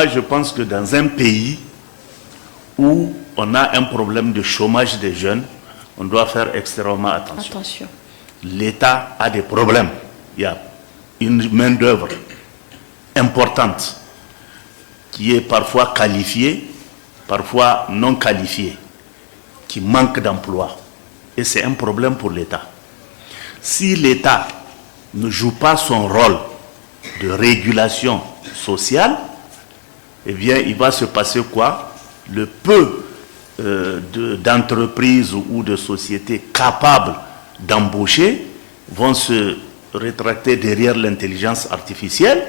moi je pense que dans un pays où on a un problème de chômage des jeunes, on doit faire extrêmement attention. L'État a des problèmes. Il y a une main-d'œuvre importante qui est parfois qualifiée, parfois non qualifiée, qui manque d'emploi. Et c'est un problème pour l'État. Si l'État ne joue pas son rôle de régulation sociale, eh bien, il va se passer quoi? Le peu d'entreprises ou de sociétés capables d'embaucher vont se rétracter derrière l'intelligence artificielle.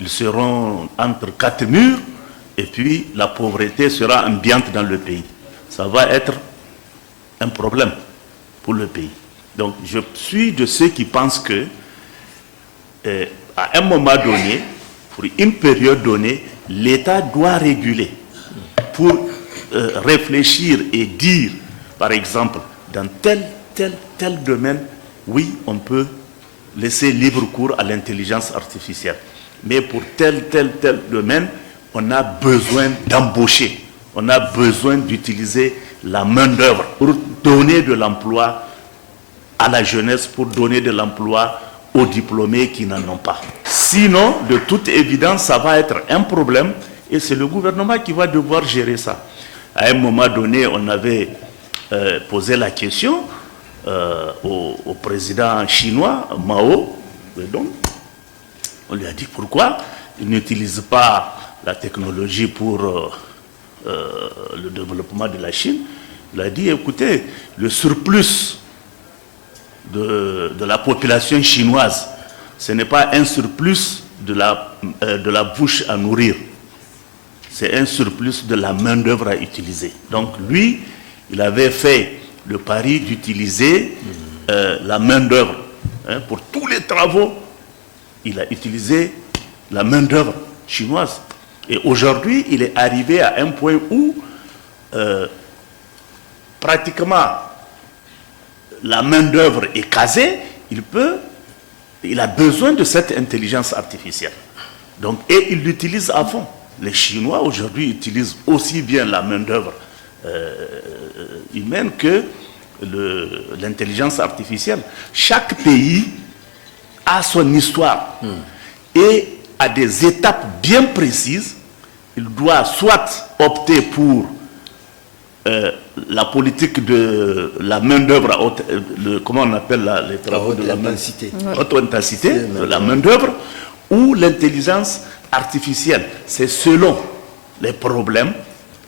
Ils seront entre quatre murs et puis la pauvreté sera ambiante dans le pays. Ça va être un problème pour le pays. Donc, je suis de ceux qui pensent que à un moment donné, pour une période donnée, l'État doit réguler pour réfléchir et dire, par exemple, dans tel domaine, oui, on peut laisser libre cours à l'intelligence artificielle. Mais pour tel domaine, on a besoin d'embaucher, on a besoin d'utiliser la main-d'œuvre pour donner de l'emploi à la jeunesse, pour donner de l'emploi aux diplômés qui n'en ont pas. Sinon, de toute évidence, ça va être un problème et c'est le gouvernement qui va devoir gérer ça. À un moment donné, on avait posé la question au président chinois, Mao, donc, on lui a dit pourquoi il n'utilise pas la technologie pour le développement de la Chine. Il a dit, écoutez, le surplus de la population chinoise, ce n'est pas un surplus de la bouche à nourrir, c'est un surplus de la main-d'œuvre à utiliser. Donc lui, il avait fait le pari d'utiliser la main-d'œuvre. Pour tous les travaux, il a utilisé la main-d'œuvre chinoise. Et aujourd'hui, il est arrivé à un point où pratiquement la main-d'œuvre est casée, il a besoin de cette intelligence artificielle. Donc, et il l'utilise à fond. Les Chinois aujourd'hui utilisent aussi bien la main-d'œuvre humaine que l'intelligence artificielle. Chaque pays a son histoire et à des étapes bien précises, il doit soit opter pour la politique de la main-d'œuvre, comment on appelle les travaux de la main-d'œuvre, haute intensité, de la main-d'œuvre, ou l'intelligence artificielle. C'est selon les problèmes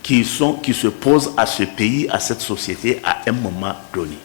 qui se posent à ce pays, à cette société, à un moment donné.